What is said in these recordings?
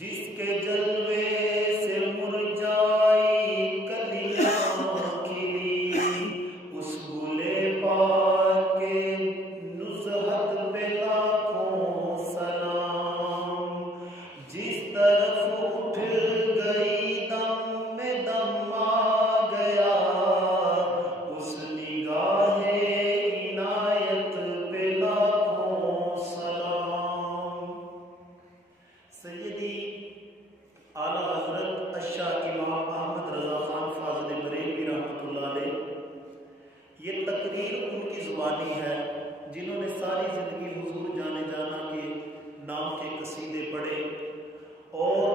جس کے جلوے سے مرجائی کلیاں کھلی، اس بلے پاک کے نزہت پہ لاکھوں سلام۔ جس طرف اٹھ گئی دم میں دم آ گیا، اس نگاہ عنایت پہ لاکھوں سلام۔ سیدی اعلیٰ حضرت الشاہ امام احمد رضا خان فاضل بریلوی رحمۃ اللہ علیہ، یہ تقریر ان کی زبانی ہے جنہوں نے ساری زندگی حضور جانے جانا کے نام کے قصیدے پڑھے، اور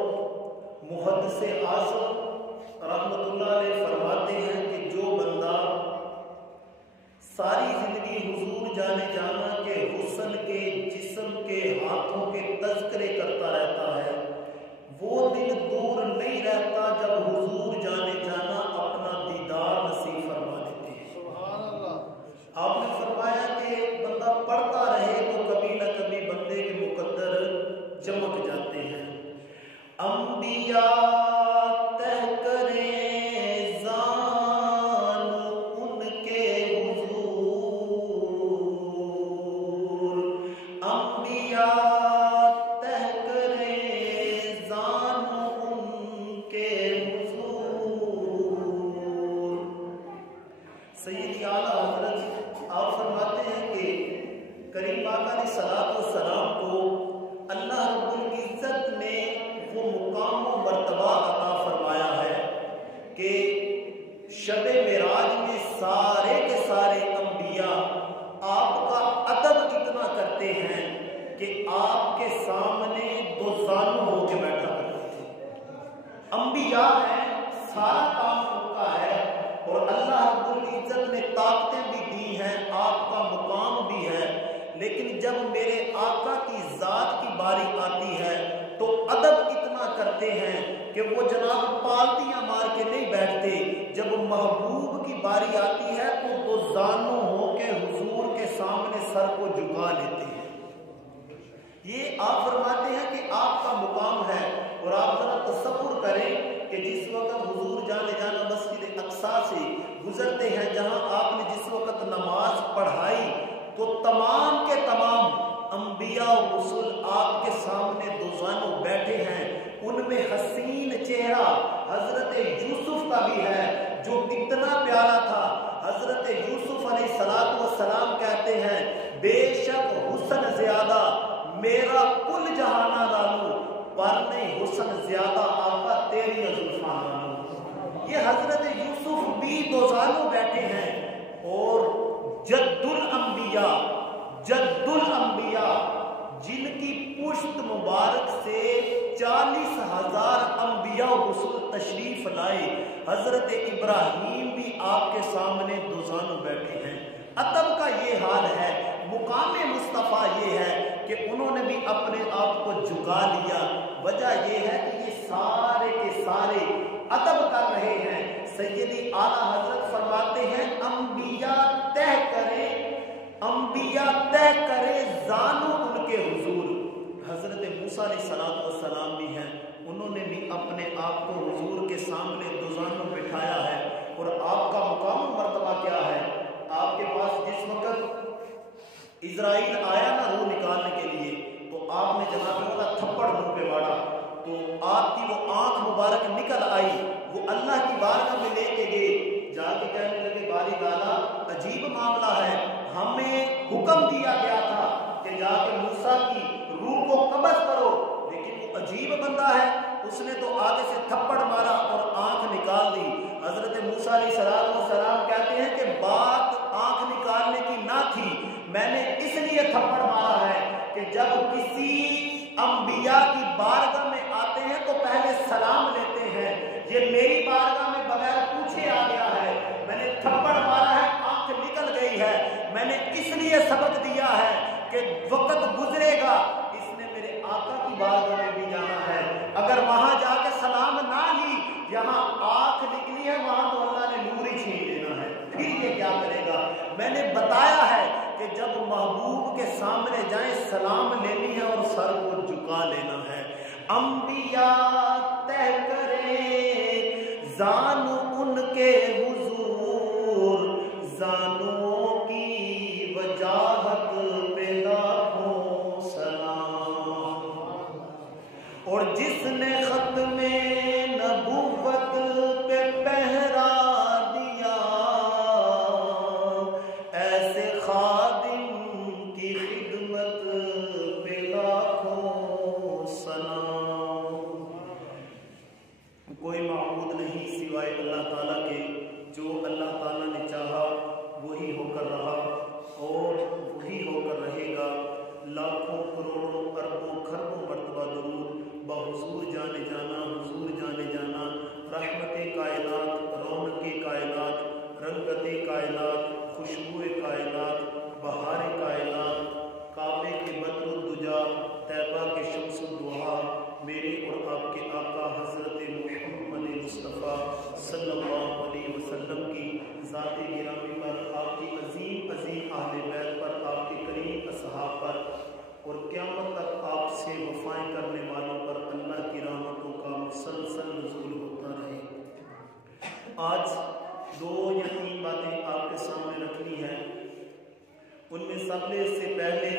محدث اعظم رحمۃ اللہ علیہ فرماتے ہیں کہ جو بندہ ساری زندگی حضور جانے جانا کے حسن کے، جسم کے، ہاتھوں کے تذکرے کرتا رہتا ہے، وہ دن دور نہیں رہتا جب حضور جانے جانا اپنا دیدار نصیب فرما دیتے ہیں۔ سبحان اللہ۔ آپ نے فرمایا کہ بندہ پڑھتا رہے تو کبھی نہ کبھی بندے کے مقدر چمک جاتے ہیں۔ انبیاء تہ کریں زان ان کے حضور، انبیاء تہ کریں زان ان کے حضور۔ سیدی اعلیٰ حضرت آپ فرماتے ہیں کہ کریم آقا علیہ الصلوۃ والسلام کو اللہ رب العزت نے وہ مقام و مرتبہ عطا فرمایا ہے کہ شب معراج میں سارے کے سارے انبیاء آپ کا ادب اتنا کرتے ہیں کہ آپ کے سامنے دو زانو ہو کے بیٹھا کرتے تھے۔ انبیاء ہیں، سارا کام ان کا ہے، اور اللہ رب العزت نے طاقتیں بھی دی ہیں، آپ کا مقام بھی ہے، لیکن جب میرے آقا کی ذات کی باری آتی ہے تو ادب اتنا کرتے ہیں کہ وہ جناب پالتیاں مار کے نہیں بیٹھتے، جب محبوب کی باری آتی ہے تو دو زانو ہو کے حضور کے سامنے سر کو جھکا لیتے ہیں۔ یہ آپ فرماتے ہیں کہ آپ کا مقام ہے، اور آپ ذرا تصور کریں کہ جس وقت حضور جانے جانا مسجد اقصیٰ سے گزرتے ہیں، جہاں آپ نے جس وقت نماز پڑھائی تو تمام کے تمام انبیاء و رسول آپ کے سامنے دو زانو بیٹھے ہیں۔ ان میں حسین چہرہ حضرت یوسف کا بھی ہے جو اتنا پیارا تھا۔ حضرت یوسف علیہ السلام کہتے ہیں بے شک حسن زیادہ میرا کل جہانا لالو، پر نہیں حسن زیادہ آقا تیری زلفاں لالو۔ یہ حضرت یوسف بھی دو زانو بیٹھے ہیں، اور جد الانبیاء جن کی پشت مبارک سے 40,000 انبیاء و رسول تشریف لائے، حضرت ابراہیم بھی آپ کے سامنے دو زانو بیٹھے ہیں۔ ادب کا یہ حال ہے، مقام مصطفیٰ یہ ہے کہ انہوں نے بھی اپنے آپ کو جھکا لیا۔ وجہ یہ ہے کہ یہ سارے کے سارے ادب کر رہے ہیں۔ سیدی اعلیٰ حضرت فرماتے ہیں انبیاء تہ کرے زانو ان کے حضور۔ حضرت موسیٰ علیہ السلام بھی ہیں، انہوں نے بھی اپنے آپ کو حضور کے سامنے دو زانو بٹھایا ہے۔ اور آپ کا مقام و مرتبہ کیا ہے؟ آپ کے پاس جس وقت اسرائیل آیا نا روح نکالنے کے لیے، تو آپ نے جناب والا تھپڑ منہ پہ مارا، تو آپ کی وہ آنکھ مبارک نکل آئی، وہ اللہ کی بارگاہ میں لے کے گئے، جا کے کہنے لگے باری تعالیٰ عجیب معاملہ ہے، ہمیں حکم دیا گیا تھا کہ جا کے موسیٰ کی روح کو قبض کرو، لیکن وہ عجیب بندہ ہے، اس نے تو آگے سے تھپڑ مارا اور آنکھ نکال دی۔ حضرت موسیٰ علیہ السلام کہتے ہیں کہ بات آنکھ نکالنے کی نہ تھی، میں نے اس لیے تھپڑ مارا ہے کہ جب کسی انبیاء کی بارگاہ میں آتے ہیں تو پہلے سلام لیتے ہیں، یہ میری بارگاہ میں بغیر پوچھے آ گیا ہے، میں نے تھپڑ مارا ہے، آنکھ نکل گئی ہے، میں نے اس لیے سبق دیا ہے کہ وقت گزرے گا، اس نے میرے آقا کی بارگاہ میں بھی جانا ہے، اگر وہاں جا کے سلام نہ لی، یہاں آنکھ نکلی ہے، وہاں تو اللہ نے نور ہی چھین لینا ہے، پھر یہ کیا کرے گا؟ میں نے بتایا ہے کہ جب محبوب کے سامنے جائیں سلام لینی ہے اور سر کو جھکا لینا ہے۔ انبیاء طے کرے زانو ان کے حضور، زانوں کی وجاہت پہ لاکھوں سلام، اور جس نے ختم نبوت پہ پہرا دیا، ایسے خادم کی خدمت پہ لاکھوں سلام۔ کوئی معبود نہیں سوائے اللہ تعالیٰ کے، جو اللہ تعالیٰ نے چاہا وہی ہو کر رہا اور وہی ہو کر رہے گا۔ لاکھوں کروڑوں اربوں خربوں مرتبہ درود بحضور جانے جانا، حضور جانے جانا، رحمت کائنات، رونق کائنات، رنگت کائنات، خوشبو کائنات، بہار کائنات، کعبے کے بدر الدجا، طیبہ کے شمس الضحیٰ، میرے اور آپ کے آقا حضرت محمد مصطفیٰ صلی اللہ علیہ وسلم کی ذات گرامی پر، آپ کی عظیم عظیم اہل بیت پر، آپ کے کریم اصحاب پر، اور قیامت تک آپ سے وفائیں کرنے والوں پر اللہ کی رحمتوں کا مسلسل نزول ہوتا رہے۔ آج 2 یا 3 باتیں آپ کے سامنے رکھنی ہیں۔ ان میں سب سے پہلے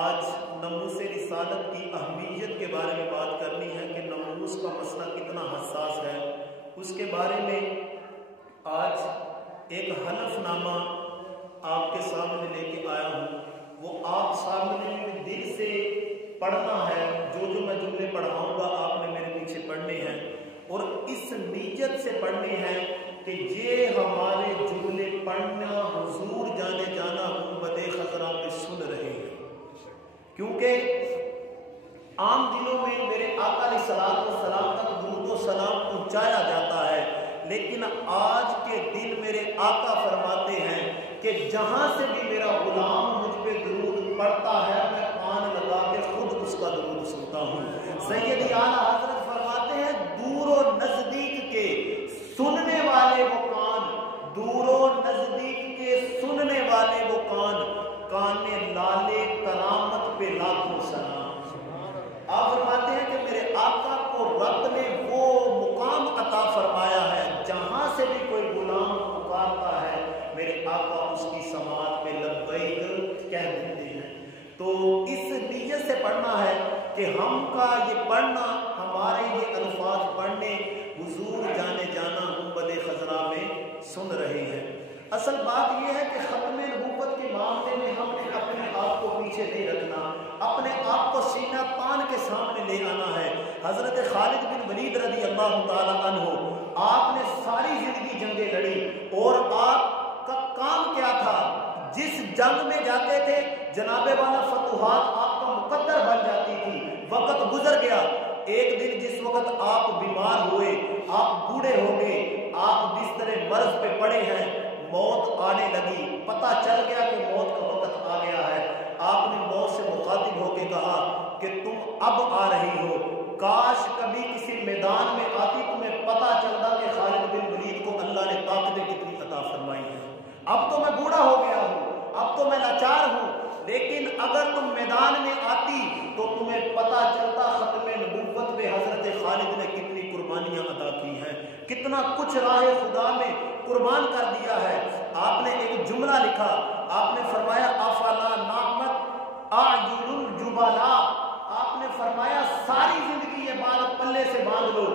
آج ناموس رسالت کی اہمیت کے بارے میں بات کرنی ہے کہ ناموس کا مسئلہ کتنا حساس ہے۔ اس کے بارے میں آج ایک حلف نامہ آپ کے سامنے لے کے آیا ہوں، وہ آپ سامنے دل سے پڑھنا ہے۔ جو میں جملے پڑھاؤں گا آپ نے میرے پیچھے پڑھنے ہیں، اور اس نیت سے پڑھنے ہیں کہ یہ ہمارے جملے پڑھنا حضور جانے جانا گنبد خضرا میں سن رہے ہیں، کیونکہ عام دنوں میں میرے آقا علیہ السلام تک درود و سلام پہنچایا جاتا ہے، لیکن آج کے دن میرے آقا فرماتے ہیں کہ جہاں سے بھی میرا غلام مجھ پہ درود پڑھتا ہے میں کان لگا کے خود اس کا درود سنتا ہوں۔ سید اعلیٰ حضرت فرماتے ہیں دور و نزدیک کے سننے والے وہ کان، دور و نزدیک کے سننے والے وہ کان، کانے لالے کرامت پہ لاکھوں سلام۔ آپ فرماتے ہیں کہ میرے آقا کو رب نے وہ مقام عطا فرمایا ہے، جہاں سے بھی کوئی غلام پکارتا ہے میرے آقا اس کی سماعت پہ لبیک کہہ دیتے ہیں۔ تو اس نیت سے پڑھنا ہے کہ ہم کا یہ پڑھنا، ہمارے یہ الفاظ پڑھنے حضور جانے جانا گنبد خضرا میں سن رہے ہیں۔ اصل بات یہ ہے کہ ختم نبوت کے معاملے میں ہم نے اپنے آپ کو پیچھے نہیں رکھنا، اپنے آپ کو سینہ تان کے سامنے لے آنا ہے۔ حضرت خالد بن ولید رضی اللہ تعالیٰ عنہ، آپ نے ساری زندگی جنگیں لڑی، اور آپ کا کام کیا تھا؟ جس جنگ میں جاتے تھے جناب والا فتوحات آپ کا مقدر بن جاتی تھی۔ وقت گزر گیا، ایک دن جس وقت آپ بیمار ہوئے، آپ بوڑھے ہو گئے، آپ بستر مرض پہ پڑے ہیں، موت آنے لگی، پتہ چل گیا کہ موت کا وقت آ گیا ہے۔ آپ نے موت سے مخاطب ہو کے کہا کہ تم اب آ رہی ہو، کاش کبھی کسی میدان میں آتی، تمہیں پتہ چلتا کہ خالد بن ولید کو اللہ نے طاقتیں کتنی عطا فرمائی ہیں۔ اب تو میں بوڑھا ہو گیا ہوں، اب تو میں لاچار ہوں، لیکن اگر تم میدان میں آتی تو تمہیں پتہ چلتا ختم نبوت میں حضرت خالد نے کتنی قربانیاں ادا کی ہیں، کتنا کچھ راہ خدا میں قربان کر دیا ہے۔ آپ نے ایک جملہ لکھا، آپ نے فرمایا افلا نعمت اعین الجبلا، آپ نے فرمایا ساری زندگی یہ بات پلے سے باندھ لو،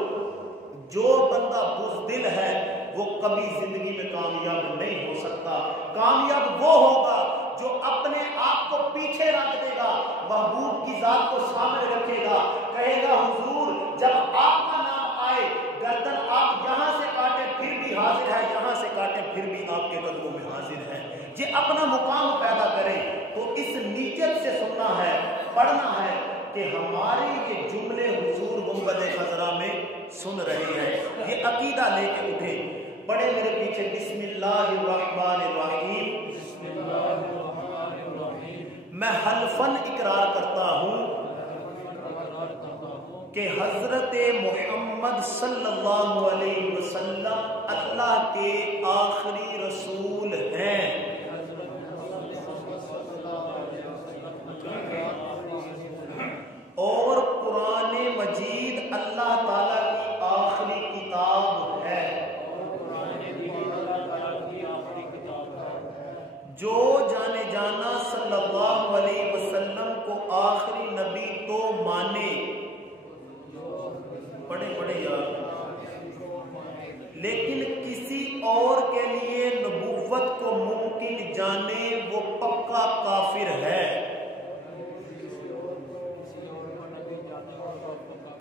جو بندہ بزدل ہے وہ کبھی زندگی میں کامیاب نہیں ہو سکتا۔ کامیاب وہ ہوگا جو اپنے آپ کو پیچھے رکھ دے گا، محبوب کی ذات کو سامنے رکھے گا، کہے گا حضور جب آپ کا نام آئے گردن آپ یہاں سے کاٹے پھر بھی حاضر ہے، یہاں سے کاٹے پھر بھی آپ کے قدموں میں حاضر ہے۔ یہ اپنا مقام پیدا کریں، تو اس نیت سے سننا ہے، پڑھنا ہے کہ ہمارے یہ جملے حضور گنبد خضرا میں سن رہے ہیں۔ یہ عقیدہ لے کے اٹھیں، پڑھے میرے پیچھے بسم اللہ الرحمن الرحیم۔ میں حلفاً اقرار کرتا ہوں کہ حضرت محمد صلی اللہ علیہ وسلم اللہ کے آخری رسول ہیں، اور قرآن اللہ تعالیٰ کی آخری کتاب ہے، جو جانے جانا صلی اللہ علیہ وسلم کو آخری نبی تو مانے، پڑھے یار، لیکن کسی اور کے لیے نبوت کو ممکن جانے وہ پکا کافر ہے،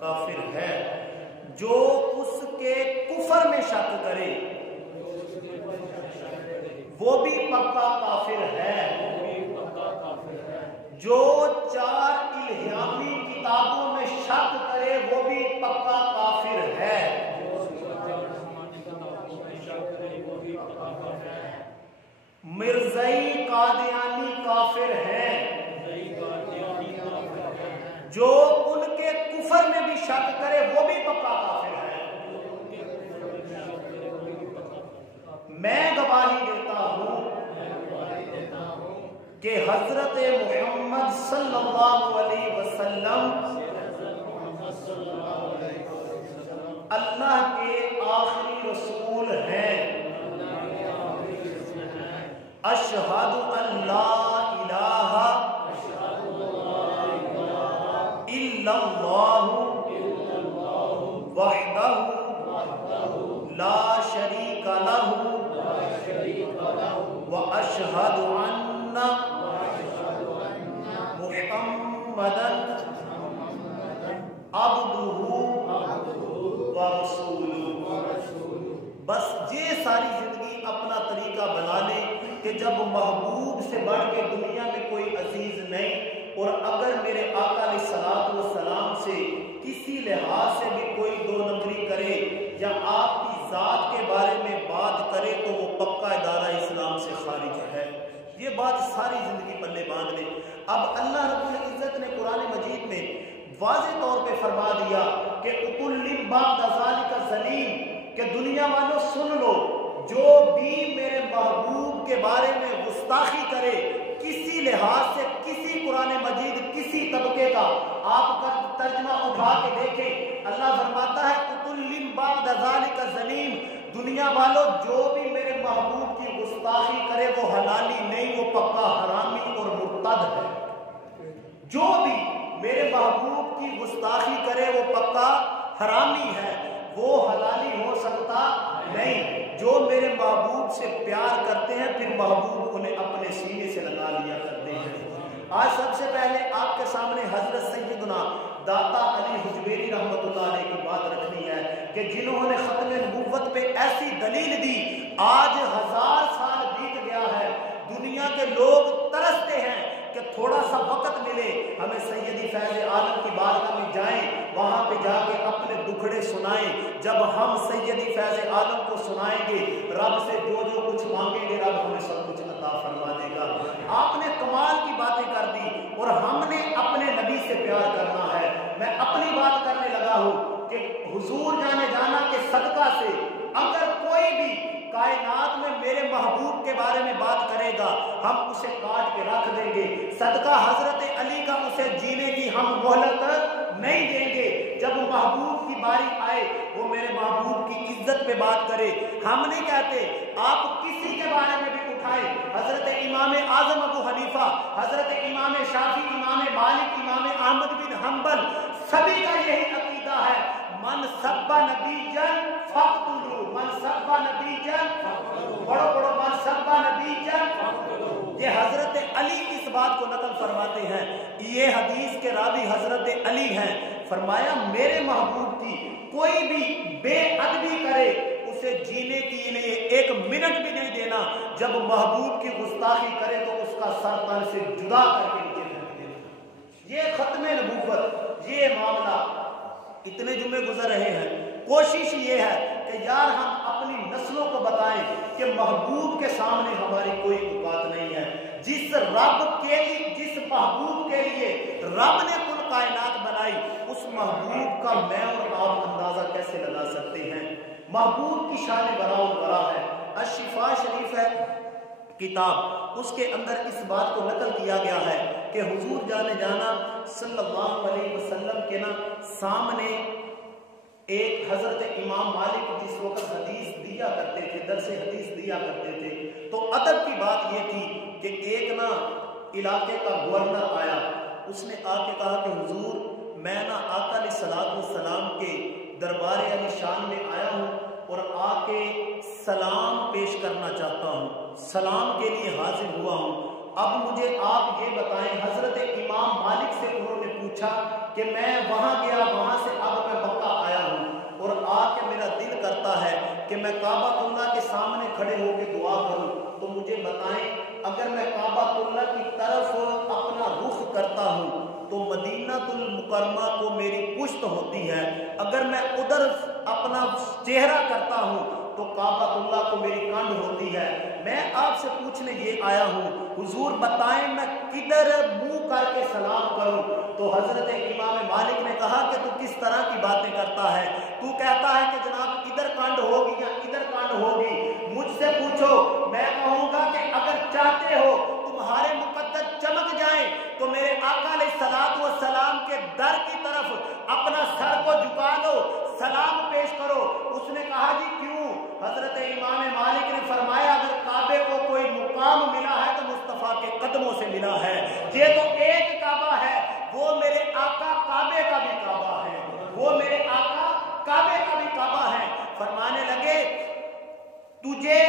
کافر ہے۔ جو اس کے کفر میں شک کرے وہ بھی پکا کافر ہے۔ جو 4 الہامی کتابوں میں شک کرے وہ بھی پکا کافر ہے۔ مرزائی قادیانی کافر ہیں، جو ان کے کفر میں بھی شک کرے وہ بھی پکا کافر ہے۔ میں گواہی دیتا ہوں کہ حضرت محمد صلی اللہ علیہ وسلم اللہ کے آخری رسول ہیں۔ اشہد ان لا الہ الا اللہ وحدہ لا شریک لہ واشہد ان محمدا عبدہ ورسولہ۔ بس یہ ساری زندگی اپنا طریقہ بنا لیں کہ جب محبوب سے بڑھ کے دنیا میں کوئی عزیز نہیں، اور اگر میرے آقا علیہ الصلوۃ والسلام سے کسی لحاظ سے بھی کوئی دو نمبری کرے یا آپ کی ذات کے بارے میں بات کرے تو وہ پکا ادارہ اسلام سے خارج ہے۔ یہ بات ساری زندگی پلے باندھ لیں۔ اب اللہ رب العزت نے قرآن مجید میں واضح طور پہ فرما دیا کہ اُقُلِّمْ بَعْدَ ذَلِكَ ظَلِيمٌ، کہ دنیا والوں سن لو، جو بھی میرے محبوب کے بارے میں گستاخی کرے کسی لحاظ سے، کسی قرآن مجید کسی طبقے کا، آپ کا ترجمہ اٹھا کے دیکھیں، اللہ فرماتا ہے اُقُلِّمْ بَعْدَ ذَلِكَ ظَلِيمٌ، دنیا والوں جو بھی میرے محبوب کی گستاخی کرے وہ حلالی نہیں، وہ پکا حرامی اور مرتد ہے۔ جو بھی میرے محبوب کی گستاخی کرے وہ پکا حرامی ہے، وہ حلالی ہو سکتا نہیں۔ جو میرے محبوب سے پیار کرتے ہیں پھر محبوب انہیں اپنے سینے سے لگا لیا کرتے ہیں۔ آج سب سے پہلے آپ کے سامنے حضرت سیدنا داتا علی حجویری رحمۃ اللہ علیہ کی بات رکھنی ہے کہ جنہوں نے ختم نبوت پہ ایسی دلیل دی، آج 1000 سال بیت گیا ہے، دنیا کے لوگ ترستے ہیں کہ تھوڑا سا وقت ملے ہمیں سیدی فیض عالم کی بارگاہ میں جائیں، وہاں پہ جا کے اپنے دکھڑے سنائیں۔ جب ہم سیدی فیض عالم کو سنائیں گے، رب سے جو جو کچھ مانگیں گے رب ہمیں سب کچھ عطا فرما دے گا۔ آپ نے کمال کی باتیں کر دی اور ہم نے اپنے نبی سے پیار کرنا ہے۔ میں اپنی بات کرنے لگا ہوں کہ حضور جانے جانا کے صدقہ سے اگر کوئی بھی کائنات میں میرے محبوب کے بارے میں بات کرے گا ہم اسے کاٹ کے رکھ دیں گے، صدقہ حضرت علی کا اسے جینے کی ہم مہلت نہیں دیں گے۔ جب محبوب کی باری آئے وہ میرے محبوب کی عزت پہ بات کرے، ہم نہیں کہتے آپ کسی کے بارے میں بھی اٹھائیں، حضرت امام اعظم ابو حنیفہ، حضرت امام شافعی، امام مالک، امام احمد بن حنبل، سبھی کا یہی عقیدہ ہے، من سب نبیًا فاقتلوا، من سب نبیًا پڑھو پڑھو، من سب نبیًا۔ یہ حضرت علی اس بات کو نقل فرماتے ہیں، یہ حدیث کے راوی حضرت علی ہیں، فرمایا میرے محبوب کی کوئی بھی بے ادبی کرے اسے جینے کے لیے 1 منٹ بھی نہیں دینا، جب محبوب کی گستاخی کرے تو اس کا سر تن سے جدا کر کے نیچے پھینک دینا۔ یہ ختم نبوت، یہ معاملہ اتنے جمعے گزر رہے ہیں، کوشش یہ ہے کہ یار ہم اپنی نسلوں کو بتائیں کہ محبوب کے سامنے ہماری کوئی اوقات نہیں ہے۔ جس رب کے لیے، جس محبوب کے لیے رب نے کل کائنات بنائی، اس محبوب کا میں اور آپ اندازہ کیسے لگا سکتے ہیں؟ محبوب کی شان براء البراء ہے۔ الشفاء شریف ہے کتاب، اس کے اندر اس بات کو نقل کیا گیا ہے کہ حضور جانے جانا صلی اللہ علیہ وسلم کے نا سامنے کرتے تھے، درس حدیث دیا کرتے تھے۔ تو ادب کی بات یہ تھی کہ ایک نا علاقے کا گورنر آیا، اس نے آ کے کہا کہ حضور میں نا آقا علیہ الصلوۃ والسلام کے دربار علی شان میں آیا ہوں اور آ کے سلام پیش کرنا چاہتا ہوں، سلام کے لیے حاضر ہوا ہوں۔ اب مجھے آپ یہ بتائیں، حضرت امام مالک سے انہوں نے پوچھا کہ میں وہاں گیا، وہاں سے اب میں مکہ آیا ہوں اور آ کے میرا دل کرتا ہے کہ میں کعبہ اللہ کے سامنے کھڑے ہو کے دعا کروں، تو مجھے بتائیں اگر میں کعبہ اللہ کی طرف اپنا رخ کرتا ہوں تو مدینہ المکرمہ کو میری پشت ہوتی ہے، اگر میں ادھر اپنا چہرہ کرتا ہوں تو کعبہ اللہ کو میری کانڈ ہوتی ہے۔ میں آپ سے پوچھنے یہ آیا ہوں حضور بتائیں میں کدھر منہ کر کے سلام کروں؟ تو حضرت امام مالک نے کہا کہ تو کس طرح کی باتیں کرتا ہے، تو کہتا ہے کہ جناب ادھر کانڈ ہوگی یا ادھر کانڈ ہوگی، مجھ سے پوچھو، میں کہوں گا کہ اگر چاہتے ہو تمہارے مقدس چمک جائیں تو میرے آقا علیہ الصلوۃ والسلام کے در کی طرف اپنا سر کو جھکا لو، سلام پیش کرو۔ اس نے کہا جی کیوں؟ حضرت امام مالک نے فرمایا اگر کعبے کو کوئی مقام ملا ہے تو مصطفیٰ کے قدموں سے ملا ہے، یہ تو ایک کعبہ ہے، وہ میرے آقا کعبے کا بھی کعبہ ہے، وہ میرے آقا کعبے کا بھی کعبہ ہے۔ فرمانے لگے تجھے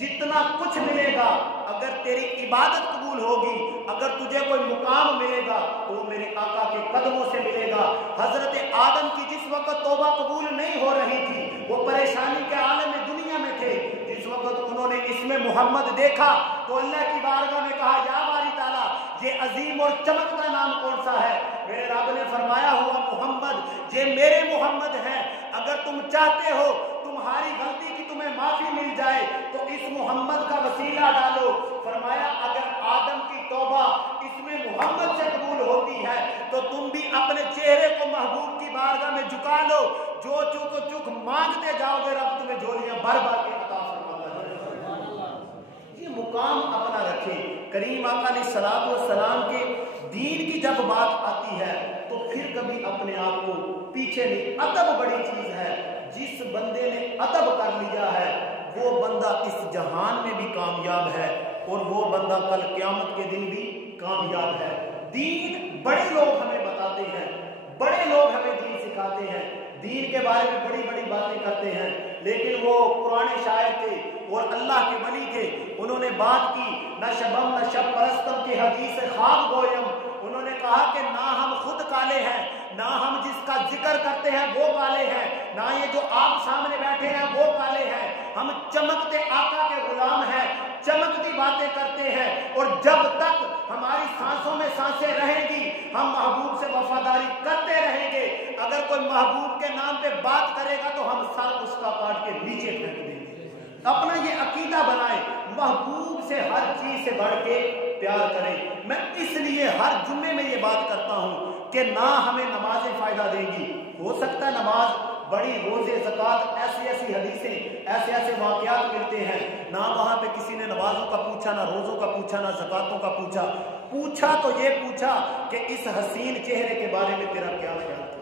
جتنا کچھ ملے گا اگر تیری عبادت قبول ہوگی، اگر تجھے کوئی مقام ملے گا تو وہ میرے آقا کے قدموں سے ملے گا۔ حضرت آدم کی جس وقت توبہ قبول نہیں ہو رہی تھی، وہ پریشانی کے عالم دنیا میں تھے، جس وقت انہوں نے اس میں محمد دیکھا تو اللہ کی بارگاہ میں کہا یا باری تعالیٰ یہ عظیم اور چمکتا نام کون سا ہے؟ میرے رب نے فرمایا ہوا محمد، یہ میرے محمد ہیں، اگر تم چاہتے ہو تمہاری غلطی کی تمہیں معافی مل جائے تو اس محمد کا وسیلہ ڈالو۔ فرمایا اگر آدم کی توبہ اس میں محمد سے قبول ہوتی ہے تو تم بھی اپنے چہرے کو محبوب کی بارگاہ میں جھکا لو، جو چک چک مانگتے جاؤ گے رب تمہیں جھولیاں بھر بھر کے عطا فرماتا ہے۔ یہ مقام اپنا رکھیں۔ کریم آقا علیہ الصلوۃ والسلام کے دین کی جب بات آتی ہے تو پھر کبھی اپنے آپ کو پیچھے نہیں۔ ادب بڑی چیز ہے، جس بندے نے ادب کر لیا ہے وہ بندہ اس جہان میں بھی کامیاب ہے اور وہ بندہ کل قیامت کے دن بھی کامیاب ہے۔ دین بڑے لوگ ہمیں بتاتے ہیں، بڑے لوگ ہمیں دین سکھاتے ہیں، دین کے بارے میں بڑی بڑی باتیں کرتے ہیں، لیکن وہ پرانے شاعر تھے اور اللہ کے ولی تھے، انہوں نے بات کی نہ شبم نہ شب پرستم کی حدیث خواب گویم، انہوں نے کہا کہ نہ ہم خود کالے ہیں، نہ ہم جس کا ذکر کرتے ہیں وہ کالے ہیں، نہ یہ جو آپ سامنے بیٹھے ہیں وہ کالے ہیں، ہم چمکتے آقا کے غلام ہیں، چمکتی باتیں کرتے ہیں، اور جب تک ہماری سانسوں میں سانسیں رہیں گی ہم محبوب سے وفاداری کرتے رہیں گے۔ اگر کوئی محبوب کے نام پہ بات کرے گا تو ہم سر اس کا کاٹ کے نیچے پھینک دیں گے۔ اپنا یہ عقیدہ بنائیں، محبوب سے ہر چیز سے بڑھ کے پیار کریں۔ میں اس لیے ہر جمعے میں یہ بات کرتا ہوں کہ نہ ہمیں نمازیں فائدہ دیں گی، ہو سکتا ہے نماز بڑی، روزے زکوٰۃ ایسی ایسی حدیثیں ایسے ایسے واقعات ملتے ہیں، نہ وہاں پہ کسی نے نمازوں کا پوچھا، نہ روزوں کا پوچھا، نہ زکوٰۃوں کا پوچھا تو یہ پوچھا کہ اس حسین چہرے کے بارے میں تیرا کیا خیال تھا؟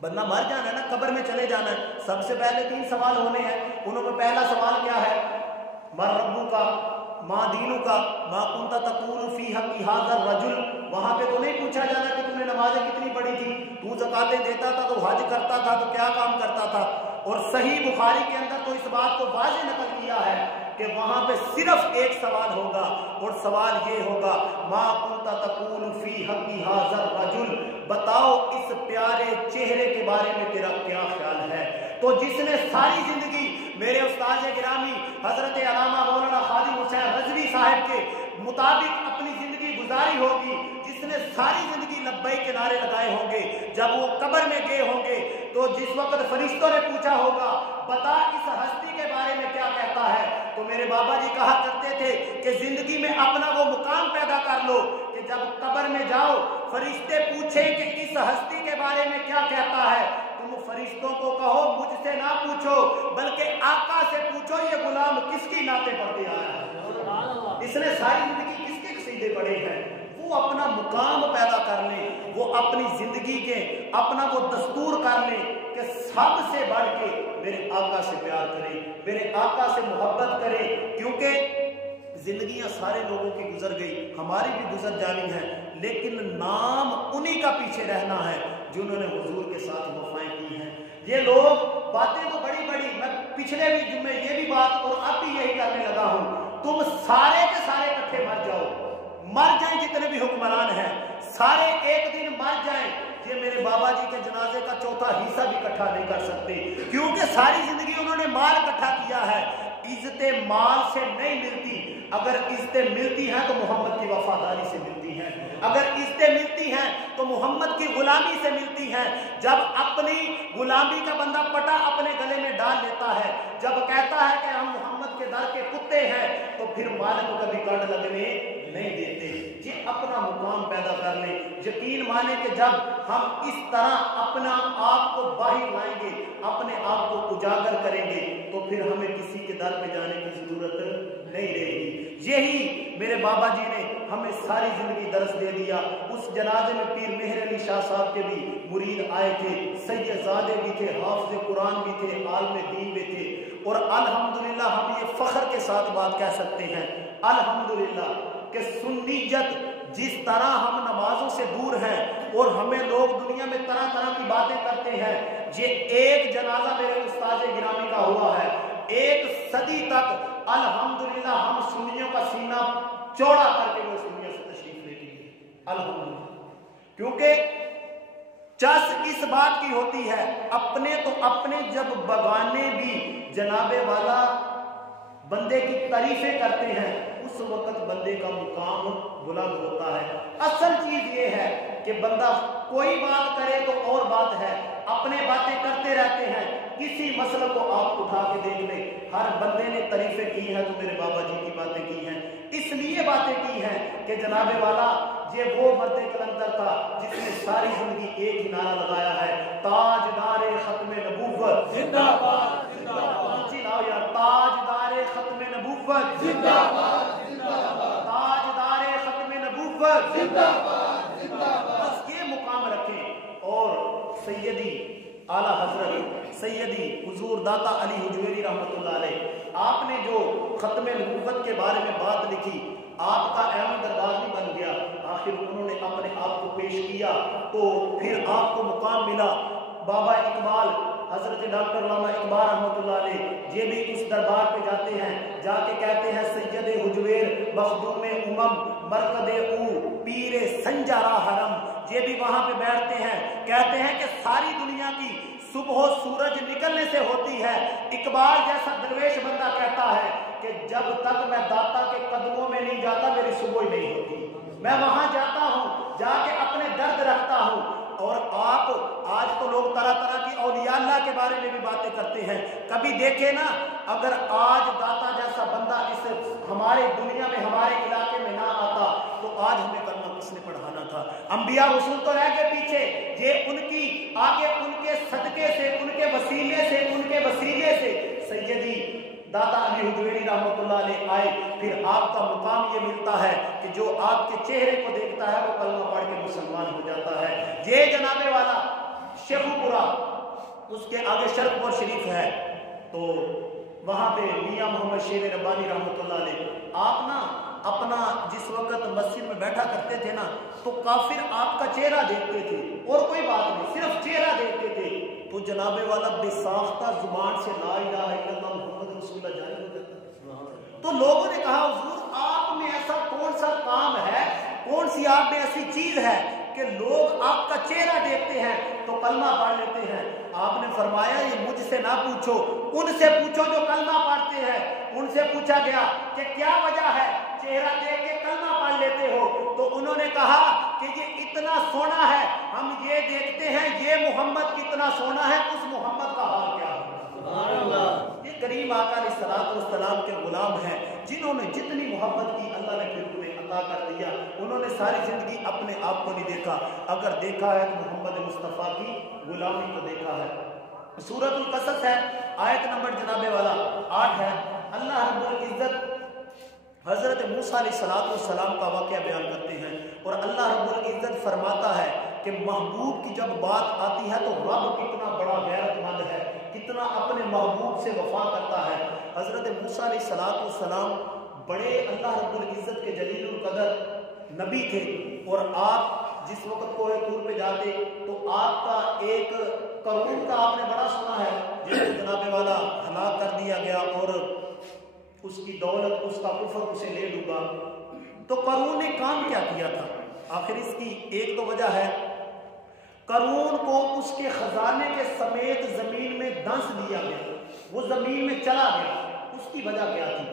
بندہ مر جانا ہے نا، قبر میں چلے جانا ہے، سب سے پہلے 3 سوال ہونے ہیں، انہوں میں پہلا سوال کیا ہے؟ من ربو کا، ما دینو کا، ما کنت تقول فی حق ھذا الرجل۔ وہاں پہ تو نہیں پوچھا جانا کہ تم نے نمازیں کتنی پڑھی تھی، تو زکاتیں دیتا تھا، تو حج کرتا تھا، تو کیا کام کرتا تھا۔ اور صحیح بخاری کے اندر تو اس بات کو واضح نقل کیا ہے کہ وہاں پہ صرف ایک سوال ہوگا اور سوال یہ ہوگا ما کنت تقول فی حق ھذا الرجل، بتاؤ اس پیارے چہرے کے بارے میں تیرا کیا خیال ہے۔ تو جس نے ساری زندگی میرے استاد گرامی حضرت علامہ مولانا خادم حسین رضوی صاحب کے مطابق اپنی زندگی گزاری ہوگی، جس نے ساری زندگی لبیک کے نعرے لگائے ہوں گے، جب وہ قبر میں گئے ہوں گے تو جس وقت فرشتوں نے پوچھا ہوگا بتا اس ہستی کے بارے میں کیا کہتا ہے، تو میرے بابا جی کہا کرتے تھے کہ زندگی میں اپنا وہ مقام پیدا کر لو کہ جب قبر میں جاؤ فرشتے پوچھیں کہ اس ہستی کے بارے میں کیا کہتا ہے، تم فرشتوں کو کہو مجھ سے نہ پوچھو بلکہ آقا سے پوچھو یہ غلام کس کی نعتیں پڑھتے آیا ہے، اس نے ساری زندگی کس کے قصیدے پڑھے ہیں۔ وہ اپنا مقام پیدا کر لیں، وہ اپنی زندگی کے اپنا وہ دستور کر لیں کہ سب سے بڑھ کے میرے آقا سے پیار کریں، میرے آقا سے محبت کریں، کیونکہ زندگیاں سارے لوگوں کی گزر گئی، ہماری بھی گزر جانی ہے، لیکن نام انہی کا پیچھے رہنا ہے جنہوں نے حضور کے ساتھ وفائیں کی ہیں۔ یہ لوگ باتیں تو بڑی بڑی، میں پچھلے بھی جمعے یہ بھی بات اور اب بھی یہی کرنے لگا ہوں، تم سارے کے سارے اکٹھے مر جاؤ، مر جائیں جتنے بھی حکمران ہیں، سارے ایک دن مر جائیں، یہ میرے بابا جی کے جنازے کا چوتھا حصہ بھی اکٹھا نہیں کر سکتے، کیونکہ ساری زندگی انہوں نے مال اکٹھا کیا ہے۔ عزت مال سے نہیں ملتی، اگر عزتیں ملتی ہیں تو محمد کی وفاداری سے ملتی ہیں، اگر عزتیں ملتی ہیں تو محمد کی غلامی سے ملتی ہیں۔ جب اپنی غلامی کا بندہ پٹا اپنے گلے میں ڈال لیتا ہے، جب کہتا ہے کہ ہم محمد کے در کے کتے ہیں، تو پھر مالک کو کبھی کٹ لگنے نہیں دیتے۔ یہ اپنا مقام پیدا کر لیں، یقین مانے کہ جب ہم اس طرح اپنا آپ کو باہر لائیں گے، اپنے آپ کو اجاگر کریں گے، تو پھر ہمیں کسی کے در پہ جانے کی ضرورت نہیں رہے گی۔ یہی میرے بابا جی نے ہمیں ساری زندگی درس دے دیا۔ اس جنازے میں پیر مہر علی شاہ صاحب کے بھی مرید آئے تھے، سید زادے بھی تھے، حافظ قرآن بھی تھے، عالم دین بھی تھے، اور الحمدللہ ہم یہ فخر کے ساتھ بات کہہ سکتے ہیں الحمدللہ کہ سنیت جس طرح ہم نمازوں سے دور ہیں اور ہمیں لوگ دنیا میں طرح طرح کی باتیں کرتے ہیں، یہ ایک جنازہ میرے استاد گرامی کا ہوا ہے، 1 صدی تک الحمدللہ ہم سنیوں کا سینہ چوڑا کر کے وہ سنیوں سے تشریف لے لیے الحمدللہ، کیونکہ چس اس بات کی ہوتی ہے، اپنے تو اپنے جب بگانے بھی جناب والا بندے کی تعریفیں کرتے ہیں، اس وقت بندے کا مقام بلند ہوتا ہے۔ اصل چیز یہ ہے کہ بندہ کوئی بات کرے تو اور بات ہے، اپنے باتیں کرتے رہتے ہیں، کسی مسئلہ کو آپ اٹھا کے دیکھ لیں، ہر بندے نے تعریفیں کی ہیں تو میرے بابا جی کی باتیں کی ہیں، اس لیے باتیں کی ہیں کہ جناب والا یہ وہ مرد کلندر تھا جس نے ساری زندگی ایک ہی نعرہ لگایا ہے، تاجدار ختم نبوت زندہ باد، زندہ باد، جی لاؤ یار، تاجدار ختم نبوت زندہ باد، زندہ باد، تاجدار ختم نبوت زندہ باد، زندہ باد، بس یہ مقام رکھیں۔ اور سیدی اعلیٰ حضرت سیدی حضور داتا علی حجویری رحمۃ اللہ علیہ، آپ نے جو ختم نبوت کے بارے میں بات لکھی، آپ کا اعلان دربار بھی بن گیا، آخر انہوں نے اپنے آپ کو پیش کیا تو پھر آپ کو مقام ملا۔ بابا اقبال حضرت ڈاکٹر علامہ اقبال رحمۃ اللہ علیہ یہ بھی اس دربار پہ جاتے ہیں، جا کے کہتے ہیں سید حجویر مخدوم مرکد او پیر سنجارا حرم، یہ بھی وہاں پہ بیٹھتے ہیں، کہتے ہیں کہ ساری دنیا کی صبح و سورج نکلنے سے ہوتی ہے، اقبال جیسا درویش بندہ کہتا ہے کہ جب تک میں داتا کے قدموں میں نہیں جاتا میری صبح ہی نہیں ہوتی، میں وہاں جاتا ہوں، جا کے اپنے درد رکھتا ہوں۔ اور آپ آج تو لوگ طرح طرح کی اولیاء اللہ کے بارے میں بھی باتیں کرتے ہیں، کبھی دیکھیں نا، اگر آج داتا جیسا بندہ اس ہمارے دنیا میں ہمارے علاقے میں نہ آتا تو آج ہمیں کلمہ کس نے پڑھانا تھا؟ انبیاء رسول تو رہ گئے پیچھے، یہ ان کی آگے ان کے صدقے سے، ان کے وسیلے سے سیدی داتا علی حجویری رحمۃ اللہ علیہ آئے، پھر آپ کا مقام یہ ملتا ہے کہ جو آپ کے چہرے کو دیکھتا ہے وہ کلمہ پڑھ کے مسلمان ہو جاتا ہے۔ یہ جناب والا شیخو پورا، اس کے آگے شرق پور شریف ہے، تو وہاں پہ میاں محمد شیر ربانی رحمۃ اللہ علیہ، آپ نا اپنا جس وقت مسجد میں بیٹھا کرتے تھے نا تو کافر آپ کا چہرہ دیکھتے تھے اور کوئی بات نہیں، صرف چہرہ دیکھتے تھے تو جناب والا بے ساختہ زبان سے لا الہ الا اللہ محمد رسول اللہ جاری ہو جاتا۔ تو لوگوں نے کہا حضور آپ میں ایسا کون سا کام ہے، کون سی آپ میں ایسی چیز ہے کہ لوگ آپ کا چہرہ دیکھتے ہیں تو کلمہ پڑھ لیتے ہیں؟ آپ نے فرمایا یہ مجھ سے نہ پوچھو، ان سے پوچھو جو کلمہ پڑھتے ہیں۔ ان سے پوچھا گیا کہ کیا وجہ ہے چہرہ دیکھ کے کلمہ پڑھ لیتے ہو؟ تو انہوں نے کہا کہ یہ اتنا سونا ہے، ہم یہ دیکھتے ہیں یہ محمد کتنا سونا ہے، اس محمد کا حال کیا ہے؟ سبحان اللہ۔ یہ کریم آقا علیہ الصلوۃ والسلام کے غلام ہیں جنہوں نے جتنی محبت کی اللہ نے پھر انہیں عطا کر دیا۔ انہوں نے ساری زندگی اپنے آپ کو نہیں دیکھا، اگر دیکھا ہے تو محمد مصطفیٰ کی غلامی کو دیکھا ہے۔ سورۃ القصص ہے، آیت نمبر جناب والا 8 ہے۔ اللہ رب العزت حضرت موسیٰ علیہ السلام کا واقعہ بیان کرتے ہیں اور اللہ رب العزت فرماتا ہے کہ محبوب کی جب بات آتی ہے تو رب کتنا بڑا غیرت مند ہے، کتنا اپنے محبوب سے وفا کرتا ہے۔ حضرت موسیٰ علیہ السلام بڑے اللہ رب العزت کے جلیل القدر نبی تھے، اور آپ جس وقت کوہ طور پہ جاتے تو آپ کا ایک قارون کا آپ نے بڑا سنا ہے، جس کو جناب والا ہلاک کر دیا گیا اور اس کی دولت، اس کا کفر اسے لے ڈوبا۔ تو قارون نے کام کیا کیا تھا؟ آخر اس کی ایک تو وجہ ہے، قارون کو اس کے خزانے کے سمیت زمین میں دنس دیا گیا، وہ زمین میں چلا گیا۔ اس کی وجہ کیا تھی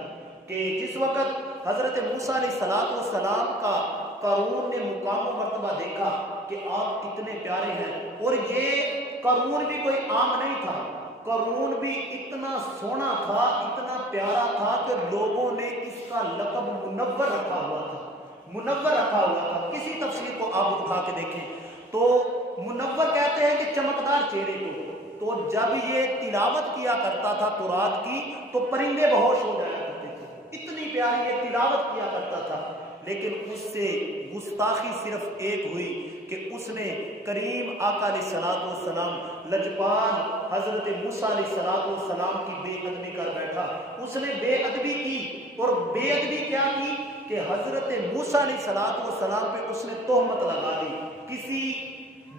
کہ جس وقت حضرت موسیٰ علیہ السلام کا قارون نے مقام و مرتبہ دیکھا کہ آپ کتنے پیارے ہیں، اور یہ قارون بھی کوئی عام نہیں تھا، قارون بھی اتنا سونا تھا، اتنا پیارا تھا کہ لوگوں نے اس کا لقب منور رکھا ہوا تھا، منور رکھا ہوا تھا۔ کسی تفسیر کو آپ اٹھا کے دیکھیں تو منور کہتے ہیں کہ چمکدار چہرے کو، تو جب یہ تلاوت کیا کرتا تھا تورات کی تو پرندے بہوش ہو جایا کرتے تھے، اتنی پیاری یہ تلاوت کیا کرتا تھا۔ لیکن اس سے گستاخی صرف ایک ہوئی کہ اس نے کریم آقا علیہ السلام لجپال حضرت موسیٰ علیہ السلام کی بے ادبی کر بیٹھا۔ اس نے بے ادبی کی، اور بے ادبی کیا کی کہ حضرت موسیٰ علیہ السلام پہ اس نے تہمت لگا دی، کسی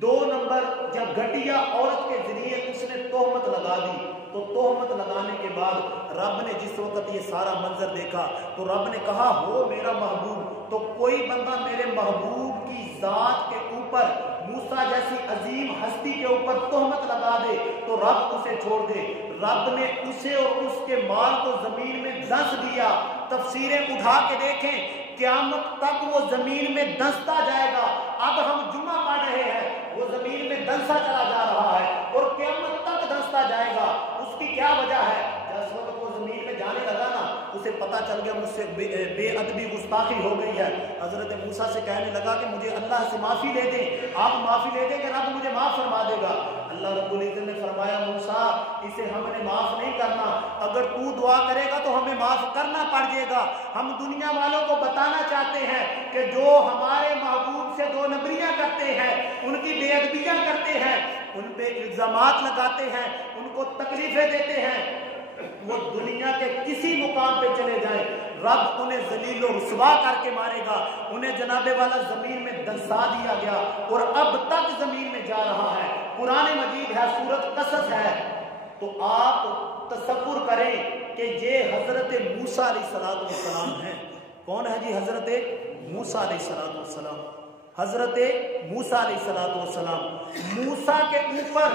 2 نمبر یا گھٹیا عورت کے ذریعے اس نے تہمت لگا دی۔ تو تہمت لگانے کے بعد رب نے جس وقت یہ سارا منظر دیکھا تو رب نے کہا ہو میرا محبوب، تو کوئی بندہ میرے محبوب کی ذات کے اوپر، موسیٰ جیسی عظیم ہستی کے اوپر تہمت لگا دے تو رب اسے چھوڑ دے۔ رب نے اسے اور اس کے مال کو زمین میں دنس دیا۔ تفسیریں اٹھا کے دیکھیں، قیامت تک وہ زمین میں دنستا جائے گا۔ اب ہم جمعہ پڑھ رہے ہیں، وہ زمین میں دنسا چلا جا رہا ہے اور قیامت تک دنستا جائے گا۔ اس کی کیا وجہ ہے؟ جس وقت وہ زمین میں جانے لگا نا، اسے پتا چل گیا مجھ سے بے ادبی گستاخی ہو گئی ہے۔ حضرت موسیٰ سے کہنے لگا کہ مجھے اللہ سے معافی لے دیں، آپ معافی لے دیں کہ رب مجھے معاف فرما دے گا۔ اللہ رب العزت نے فرمایا موسیٰ اسے ہم نے معاف نہیں کرنا، اگر تو دعا کرے گا تو ہمیں معاف کرنا پڑ جائے گا۔ ہم دنیا والوں کو بتانا چاہتے ہیں کہ جو ہمارے محبوب سے 2 نمبریاں کرتے ہیں، ان کی بے ادبیاں کرتے ہیں، ان پہ الزامات لگاتے ہیں، ان کو تکلیفیں دیتے ہیں، وہ دنیا کے کسی مقام پہ چلے جائیں، رب انہیں ذلیل و رسوا کر کے مارے گا۔ انہیں جناب والا زمین میں دنسا دیا گیا اور اب تک زمین میں جا رہا ہے۔ قرآن مجید ہے، سورۃ قصص ہے، تو آپ تصور کریں کہ یہ حضرت موسیٰ علیہ السلام ہیں۔ کون ہے جی؟ حضرت موسیٰ علیہ السلام۔ حضرت موسیٰ علیہ السلام، موسیٰ کے اوپر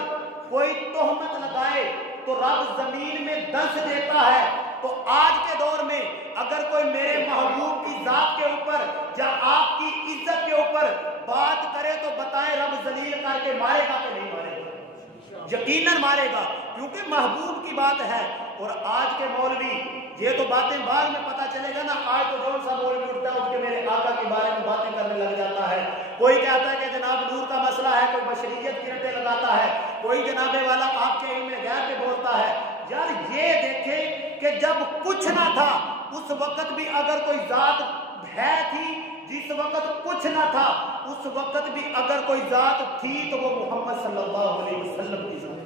کوئی تہمت لگائے تو رب زمین میں دنس دیتا ہے۔ تو آج کے دور میں اگر کوئی میرے محبوب کی ذات کے اوپر یا آپ کی عزت کے اوپر بات کرے تو بتائیں رب ذلیل کر کے مارے گا کہ نہیں مارے گا؟ یقیناً مارے گا، کیونکہ محبوب کی بات ہے۔ اور آج کے مولوی یہ تو باتیں بعد میں پتہ چلے گا نا، آج تو جون سا مولوی اٹھتا ہے اٹھ کے میرے آقا کے بارے میں باتیں کرنے لگ جاتا ہے۔ کوئی کہتا ہے کہ جناب نور کا مسئلہ ہے، کوئی بشریت کی رٹے لگاتا ہے، کوئی جناب والا آپ کے علم غیب پہ بولتا ہے۔ یار یہ دیکھیں کہ جب کچھ نہ تھا اس وقت بھی اگر کوئی ذات ہے تھی، جس وقت کچھ نہ تھا اس وقت بھی اگر کوئی ذات تھی تو وہ محمد صلی اللہ علیہ وسلم کی ذات۔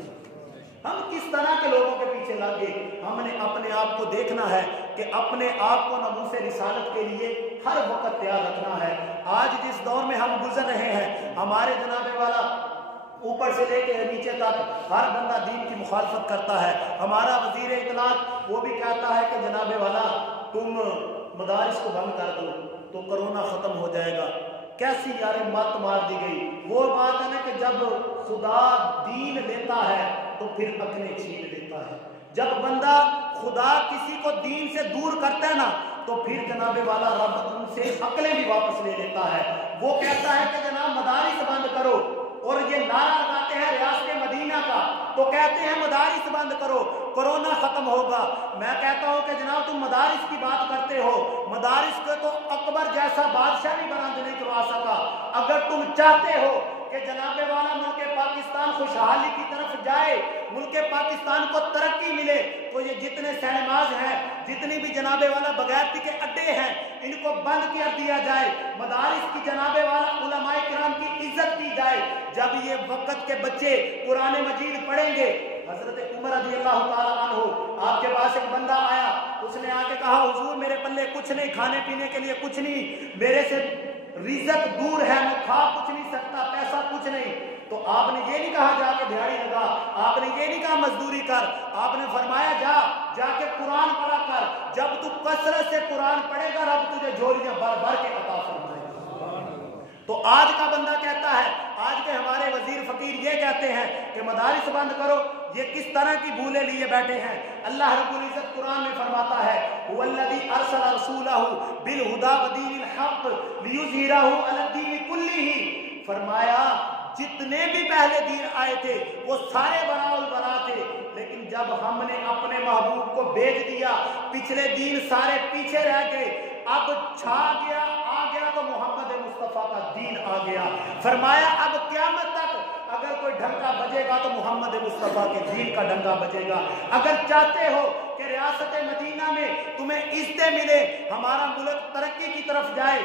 ہم کس طرح کے لوگوں کے پیچھے لگے؟ ہم نے اپنے آپ کو دیکھنا ہے کہ اپنے آپ کو ناموس رسالت کے لیے ہر وقت تیار رکھنا ہے۔ آج جس دور میں ہم گزر رہے ہیں، ہمارے جناب والا اوپر سے لے کے نیچے تک ہر بندہ دین کی مخالفت کرتا ہے۔ ہمارا وزیر اطلاعات وہ بھی کہتا ہے کہ جناب والا تم مدارس کو بند کر دو تو کرونا ختم ہو جائے گا۔ کیسی یار مت مار دی گئی۔ وہ بات ہے نا کہ جب خدا دین لیتا ہے تو پھر عقلیں چھین لیتا ہے۔ جب بندہ خدا کسی کو دین سے دور کرتا ہے نا تو پھر جناب والا رب ان سے عقلیں بھی واپس لے لیتا ہے۔ وہ کہتا ہے کہ جناب مدارس بند کرو، اور یہ نعرہ لگاتے ہیں ریاست مدینہ کا، تو کہتے ہیں مدارس بند کرو کرونا ختم ہوگا۔ میں کہتا ہوں کہ جناب تم مدارس کی بات کرتے ہو، مدارس کو تو اکبر جیسا بادشاہ بھی بند نہیں کروا سکا۔ اگر تم چاہتے ہو کہ جناب والا ملک پاکستان خوشحالی کی طرف جائے، ملک ملک پاکستان کو ترقی ملے تو یہ جتنے سینماز ہیں، جتنی بھی جناب والا بغیرتی کے اڈے ہیں، ان کو بند کر دیا جائے، مدارس کی جناب والا علماء کرام کی عزت کی جائے۔ جب یہ وقت کے بچے قرآن مجید پڑھیں گے، حضرت عمر رضی اللہ تعالیٰ عنہ آپ کے پاس ایک بندہ آیا، اس نے آ کے کہا حضور میرے پلے کچھ نہیں، کھانے پینے کے لیے کچھ نہیں، میرے سے رزق دور ہے، میں کھا کچھ نہیں سکتا، پیسہ کچھ نہیں۔ تو آپ نے یہ نہیں کہا جا کے دیہڑی لگا، آپ نے یہ نہیں کہا مزدوری کر، آپ نے فرمایا جا کے قرآن پڑھا کر، جب تو کثرت سے قرآن پڑھے گا رب تجھے جھولیاں بھر بھر کے عطا فرمائے گا۔ تو آج کا بندہ کہتا ہے، آج کے ہمارے وزیر فقیر یہ کہتے ہیں کہ مدارس بند کرو، یہ کس طرح کی بھولے لیے بیٹھے ہیں۔ اللہ رب العزت قرآن میں فرماتا ہے هو الذی ارسل رسولہ بالہدی ودین الحق لیظہرہ علی الدین کلہ، فرمایا جتنے بھی پہلے دین آئے تھے وہ سارے براء البراء تھے، لیکن جب ہم نے اپنے محبوب کو بھیج دیا پچھلے دین سارے پیچھے رہ گئے، اب چھا گیا آ گیا تو محمد مصطفیٰ کا دین آ گیا۔ فرمایا اب قیامت تک اگر کوئی ڈھنکا بجے گا تو محمد مصطفیٰ کے دین کا ڈنکا بجے گا۔ اگر چاہتے ہو کہ ریاست مدینہ میں تمہیں عزتیں ملے، ہمارا ملک ترقی کی طرف جائے،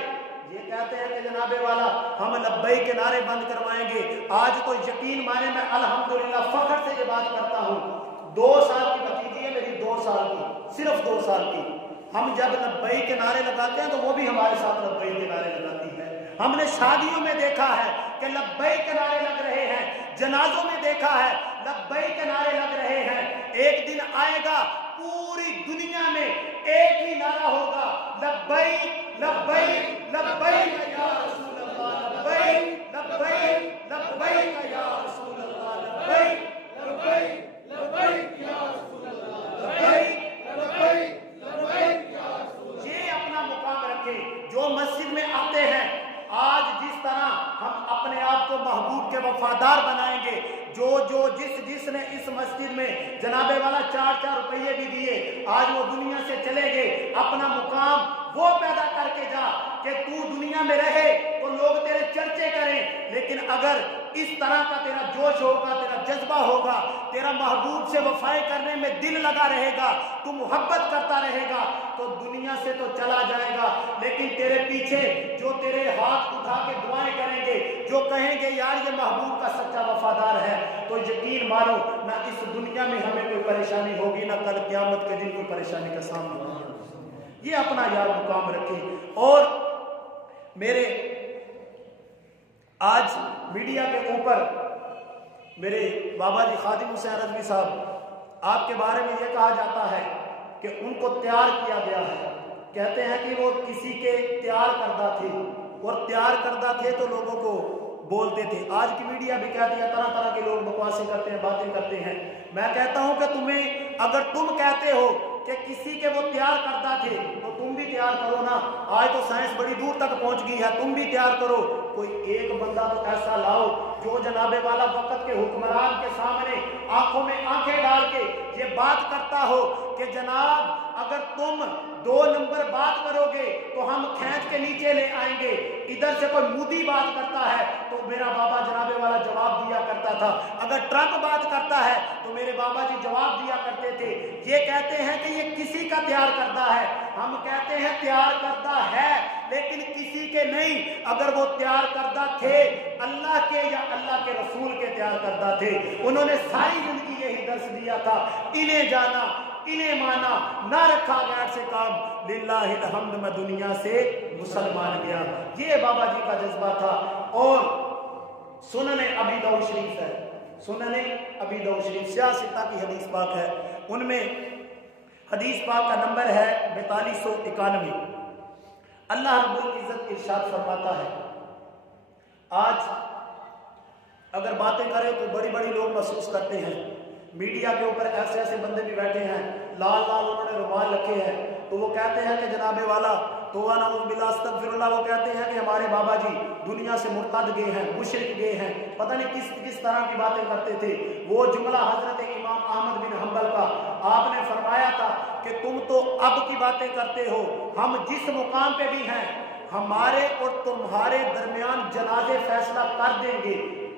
یہ کہتے ہیں کہ جناب والا ہم لبیک کے نعرے بند کروائیں گے۔ آج تو یقین مانے میں الحمدللہ فخر سے یہ بات کرتا ہوں، 2 سال کی بھتیجی ہے میری، 2 سال کی، صرف 2 سال کی، ہم جب لبیک کے نعرے لگاتے ہیں تو وہ بھی ہمارے ساتھ لبیک کے نعرے لگاتی ہے۔ ہم نے شادیوں میں دیکھا ہے کہ لبیک کے نعرے لگ رہے ہیں، جنازوں میں دیکھا ہے لبیک کے نعرے لگ رہے ہیں۔ ایک دن آئے گا پوری دنیا میں ایک ہی نعرہ ہوگا، لبیک لبیک لبیک یا رسول اللہ، لبیک لبیک لبیک یا رسول اللہ، لبیک لبیک لبیک یا رسول اللہ، لبیک لبیک لبیک یا رسول اللہ۔ یہ اپنا مقام رکھے جو مسجد میں آتے ہیں۔ آج جس طرح ہم اپنے آپ کو محبوب کے وفادار بنائیں گے، جو جس نے اس مسجد میں جناب والا 4 روپیے بھی دیے، آج وہ دنیا سے چلے گئے، اپنا مقام وہ پیدا کر کے جا کہ تو دنیا میں رہے تو لوگ تیرے چرچے کریں، لیکن اگر اس طرح کا تیرا جوش ہوگا، تیرا جذبہ ہوگا، تیرا محبوب سے وفائی کرنے میں دل لگا رہے گا، تو محبت کرتا رہے گا، تو دنیا سے تو چلا جائے گا، لیکن تیرے پیچھے جو تیرے ہاتھ اٹھا کے دعائیں کریں گے، جو کہیں گے یار یہ محبوب کا سچا وفادار ہے، تو یقین مانو نہ اس دنیا میں ہمیں کوئی پریشانی ہوگی، نہ کل قیامت کے دن کوئی پریشانی کا سامنا ہوگا۔ یہ اپنا یاد مقام رکھیں۔ اور میرے آج میڈیا کے اوپر میرے بابا جی خادم حسین رضوی صاحب، آپ کے بارے میں یہ کہا جاتا ہے کہ ان کو تیار کیا گیا ہے، کہتے ہیں کہ وہ کسی کے تیار کردہ تھے، اور تیار کردہ تھے تو لوگوں کو بولتے تھے۔ آج کی میڈیا بھی کہتی ہے، طرح طرح کے لوگ بکواسیں کرتے ہیں، باتیں کرتے ہیں۔ میں کہتا ہوں کہ تمہیں اگر تم کہتے ہو کہ کسی کے وہ تیار کردہ تھے تو تم بھی تیار کرو نا۔ آج تو سائنس بڑی دور تک پہنچ گئی ہے، تم بھی تیار کرو۔ کوئی ایک بندہ تو ایسا لاؤ جو جناب والا وقت کے حکمران کے سامنے آنکھوں میں آنکھیں ڈال کے یہ بات کرتا ہو کہ جناب اگر تم 2 نمبر بات کرو گے تو ہم کھینچ کے نیچے لے آئیں گے۔ ادھر سے کوئی مودی بات کرتا ہے تو میرا بابا جناب والا جواب دیا کرتا تھا، اگر ٹرمپ بات کرتا ہے تو میرے بابا جی جواب دیا کرتے تھے۔ یہ کہتے ہیں کہ یہ کسی کا تیار کردہ ہے، ہم کہتے ہیں تیار کردہ ہے لیکن کسی کے نہیں۔ اگر وہ تیار کردہ تھے اللہ کے یا اللہ کے رسول کے تیار کردہ تھے، انہوں نے ساری زندگی یہی درس دیا تھا، انہیں جانا انہیں مانا، نہ رکھا غیر سے کام، للہ الحمد میں دنیا سے مسلمان گیا۔ یہ بابا جی کا جذبہ تھا۔ اور سنن ابی داؤد شریف ہے، سنن ابی داؤد شریف سیاستہ کی حدیث پاک ہے، ان میں حدیث پاک کا نمبر ہے 4291۔ اللہ رب العزت ارشاد فرماتا ہے، آج اگر باتیں کریں تو بڑی بڑی لوگ محسوس کرتے ہیں، میڈیا کے اوپر ایسے ایسے بندے بھی بیٹھے ہیں، لال لال انہوں نے رومال رکھے ہیں، تو وہ کہتے ہیں کہ جناب والا توبہ نعوذ باللہ استغفر اللہ، وہ کہتے ہیں کہ ہمارے بابا جی دنیا سے مرتد گئے ہیں، مشرک گئے ہیں، پتہ نہیں کس طرح کی باتیں کرتے تھے۔ وہ جملہ حضرت امام احمد بن حنبل کا، آپ نے فرمایا تھا کہ تم تو اب کی باتیں کرتے ہو، ہم جس مقام پہ بھی ہیں ہمارے اور تمہارے درمیان جنازے فیصلہ کر دیں گے،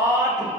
8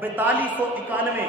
4291।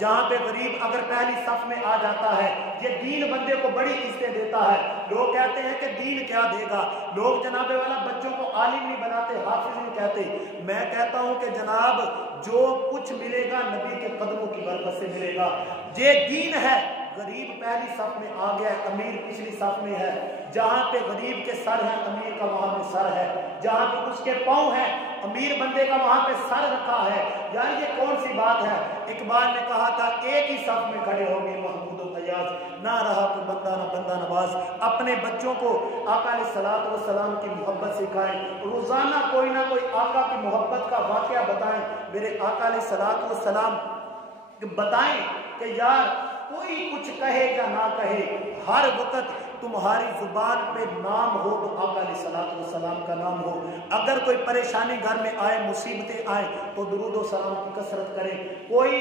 جہاں پہ غریب اگر پہلی صف میں آ جاتا ہے یہ دین بندے کو بڑی عزتیں دیتا ہے. لوگ کہتے ہیں کہ دین کیا دے گا, لوگ جناب والا بچوں کو عالم نہیں بناتے, حافظ نہیں کہتے. میں کہتا ہوں کہ جناب جو کچھ ملے گا نبی کے قدموں کی برکت سے ملے گا. یہ دین ہے. غریب پہلی صف میں آ گیا, امیر پچھلی صف میں ہے. جہاں پہ غریب کے سر ہے امیر کا وہاں پہ سر ہے, جہاں پہ اس کے پاؤں ہے امیر بندے کا وہاں پہ سر رکھا ہے. یار یہ کون سی بات ہے؟ اقبال نے کہا تھا ایک ہی صف میں کھڑے ہوں گے محمود و فیاض, نہ رہا کوئی بندہ نہ بندہ نواز. اپنے بچوں کو آقا علیہ الصلوۃ والسلام کی محبت سکھائیں, روزانہ کوئی نہ کوئی آقا کی محبت کا واقعہ بتائیں. میرے آقا علیہ الصلوۃ والسلام بتائیں کہ یار کوئی کچھ کہے یا نہ کہے, ہر وقت تمہاری زبان پہ نام ہو تو آقا علیہ الصلوۃ والسلام کا نام ہو. اگر کوئی پریشانی گھر میں آئے, مصیبتیں آئیں تو درود و سلام کی کثرت کریں. کوئی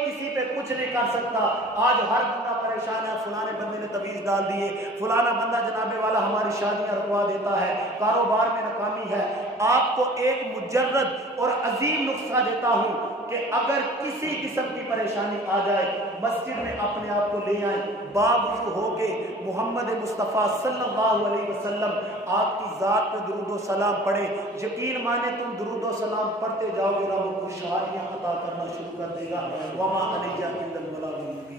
کسی پہ کچھ نہیں کر سکتا. آج ہر بندہ پریشان ہے, فلانے بندے نے تعویذ ڈال دیے, فلانا بندہ جناب والا ہماری شادیاں رکوا دیتا ہے, کاروبار میں ناکامی ہے. آپ کو ایک مجرد اور عظیم نسخہ دیتا ہوں کہ اگر کسی قسم کی پریشانی آ جائے مسجد میں اپنے آپ کو لے آئیں, باوضو ہو کے محمد مصطفیٰ صلی اللہ علیہ وسلم آپ کی ذات پہ درود و سلام پڑھے. یقین مانے تم درود و سلام پڑھتے جاؤ گے, رب خوشحالیاں عطا کرنا شروع کر دے گا. وما علیہ الا البلاغ المبین.